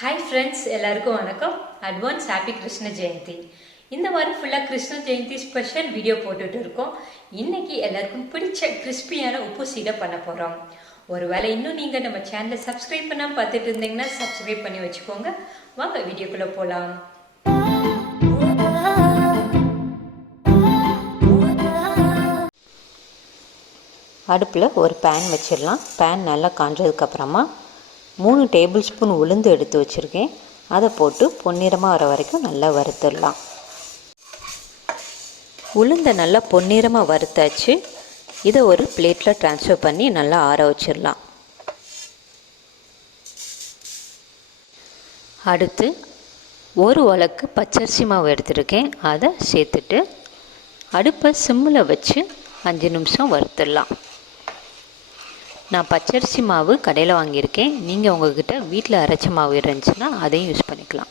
Hi friends, எல்லாருக்கும் வணக்கம். Advance happy Krishna Jayanthi. இந்த வாரம் ஃபுல்லா கிருஷ்ண ஜெயந்தி ஸ்பெஷல் வீடியோ போட்டுட்டு இருக்கோம். இன்னைக்கு எல்லாருக்கும் பிடிச்ச கிறிஸ்பியான உப்பு சீடை பண்ண போறோம். ஒருவேளை இன்னும் நீங்க நம்ம சேனலை சப்ஸ்கிரைப் பண்ணாம பார்த்துட்டு இருந்தீங்கன்னா சப்ஸ்கிரைப் பண்ணி வச்சுக்கோங்க. வாங்க வீடியோக்குள்ள போலாம். அடுப்பில் ஒரு பேன் வச்சிடலாம். பேன் நல்லா காஞ்சதுக்கு அப்புறமா 3 டேபிள் ஸ்பூன் உளுந்து எடுத்து வச்சுருக்கேன். அதை போட்டு பொன்னிறமாக வர வரைக்கும் நல்லா வறுத்துடலாம். உளுந்தை நல்லா பொன்னிறமாக வறுத்தாச்சு. இதை ஒரு பிளேட்டில் ட்ரான்ஸ்ஃபர் பண்ணி நல்லா ஆற வச்சிடலாம். அடுத்து ஒரு உலக்கு பச்சரிசி மாவு எடுத்துருக்கேன். அதை சேர்த்துட்டு அடுப்பை சிம்மில் வச்சு 5 நிமிஷம் வறுத்துடலாம். நான் பச்சரிசி மாவு கடையில் வாங்கியிருக்கேன். நீங்கள் உங்கள்கிட்ட வீட்டில் அரைச்ச மாவு இருந்துச்சுன்னா அதையும் யூஸ் பண்ணிக்கலாம்.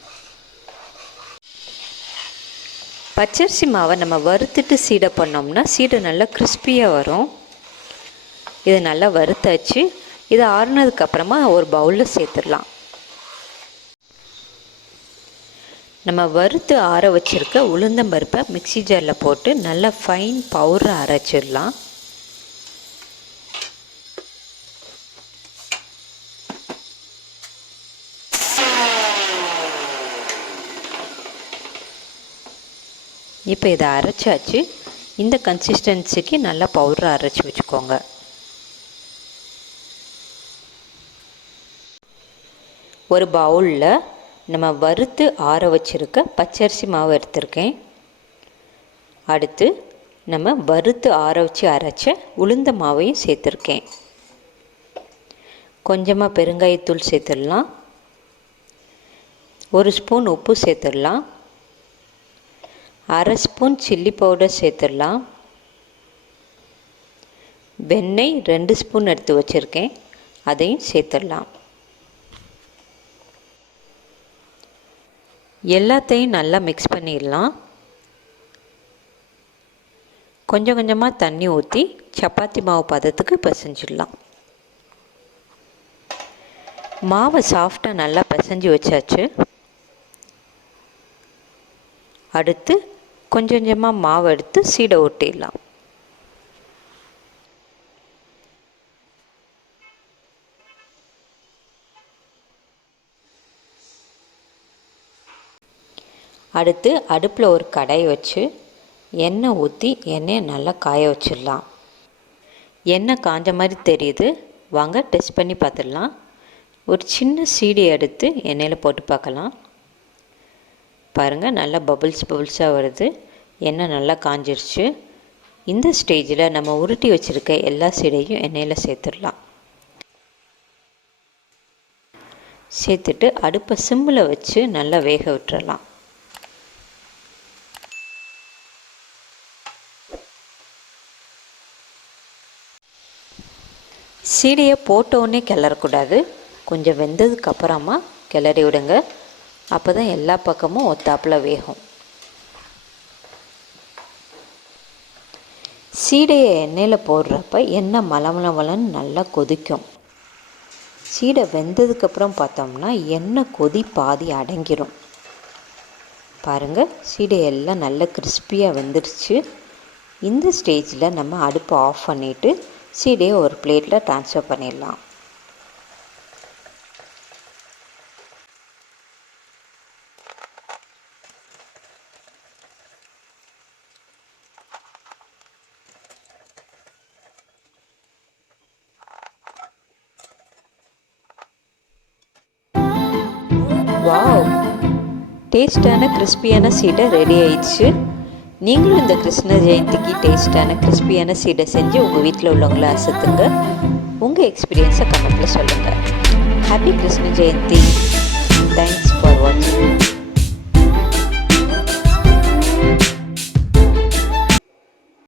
பச்சரிசி மாவை நம்ம வறுத்துட்டு சீடை பண்ணோம்னா சீடை நல்லா கிறிஸ்பியாக வரும். இதை நல்லா வறுத்தாச்சு. இதை ஆறுனதுக்கப்புறமா ஒரு பவுலில் சேர்த்துடலாம். நம்ம வறுத்து ஆற வச்சுருக்க உளுந்தம்பருப்பை மிக்ஸி ஜாரில் போட்டு நல்லா ஃபைன் பவுடரை அரைச்சிடலாம். இப்போ இதை அரைச்சாச்சு. இந்த கன்சிஸ்டன்சிக்கு நல்லா பவுடரை அரைச்சி வச்சுக்கோங்க. ஒரு பவுலில் நம்ம வறுத்து ஆற வச்சுருக்க பச்சரிசி மாவு எடுத்திருக்கேன். அடுத்து நம்ம வறுத்து ஆற வச்சு அரைச்ச உளுந்த மாவையும் சேர்த்துருக்கேன். கொஞ்சமாக பெருங்காயத்தூள் சேர்த்துடலாம். 1 ஸ்பூன் உப்பு சேர்த்துடலாம். 1/2 ஸ்பூன் சில்லி பவுடர் சேர்த்துடலாம். வெண்ணெய் 2 ஸ்பூன் எடுத்து வச்சுருக்கேன். அதையும் சேர்த்துடலாம். எல்லாத்தையும் நல்லா மிக்ஸ் பண்ணிடலாம். கொஞ்சம் கொஞ்சமாக தண்ணி ஊற்றி சப்பாத்தி மாவு பதத்துக்கு பிசைஞ்சிடலாம். மாவை சாஃப்டாக நல்லா பிசைஞ்சு வச்சாச்சு. அடுத்து கொஞ்சம் கொஞ்சமாக மாவு எடுத்து சீடை ஒட்டிடலாம். அடுத்து அடுப்பில் ஒரு கடாய் வச்சு எண்ணெய் ஊற்றி எண்ணெயை நல்லா காய வச்சிடலாம். எண்ணெய் காஞ்ச மாதிரி தெரியுது. வாங்க டெஸ்ட் பண்ணி பார்த்துடலாம். ஒரு சின்ன சீடை எடுத்து எண்ணெயில் போட்டு பார்க்கலாம். பாருங்கள், நல்லா பபுள்ஸாக வருது. எண்ணெய் நல்லா காஞ்சிருச்சு. இந்த ஸ்டேஜில் நம்ம உருட்டி வச்சுருக்க எல்லா சீடையும் எண்ணெயில் சேர்த்துடலாம். சேர்த்துட்டு அடுப்பை சிம்மில் வச்சு நல்லா வேக விட்டுறலாம். சீடையை போட்டோடனே கிளறக்கூடாது. கொஞ்சம் வெந்ததுக்கப்புறமா கிளறி விடுங்க. அப்போ தான் எல்லா பக்கமும் ஒத்தாப்பில் வேகும். சீடையை எண்ணெயில் போடுறப்ப எண்ணெய் மலமலன்னு நல்லா கொதிக்கும். சீடை வெந்ததுக்கப்புறம் பார்த்தோம்னா எண்ணெய் கொதி பாதி அடங்கிடும். பாருங்கள், சீடை எல்லாம் நல்லா கிறிஸ்பியாக வெந்துடுச்சு. இந்த ஸ்டேஜில் நம்ம அடுப்பை ஆஃப் பண்ணிவிட்டு சீடையை ஒரு பிளேட்டில் ட்ரான்ஸ்ஃபர் பண்ணிடலாம். வாவ், டேஸ்டான கிறிஸ்பியான சீடை ரெடி ஆயிடுச்சு. நீங்களும் இந்த கிருஷ்ண ஜெயந்திக்கு டேஸ்டான கிறிஸ்பியான சீடை செஞ்சு உங்கள் வீட்டில் உள்ளவங்கள அசத்துங்க. உங்கள் எக்ஸ்பீரியன்ஸை கமெண்ட்டில் சொல்லுங்கள். Happy Krishna Jayanthi. Thanks for வாட்சிங்.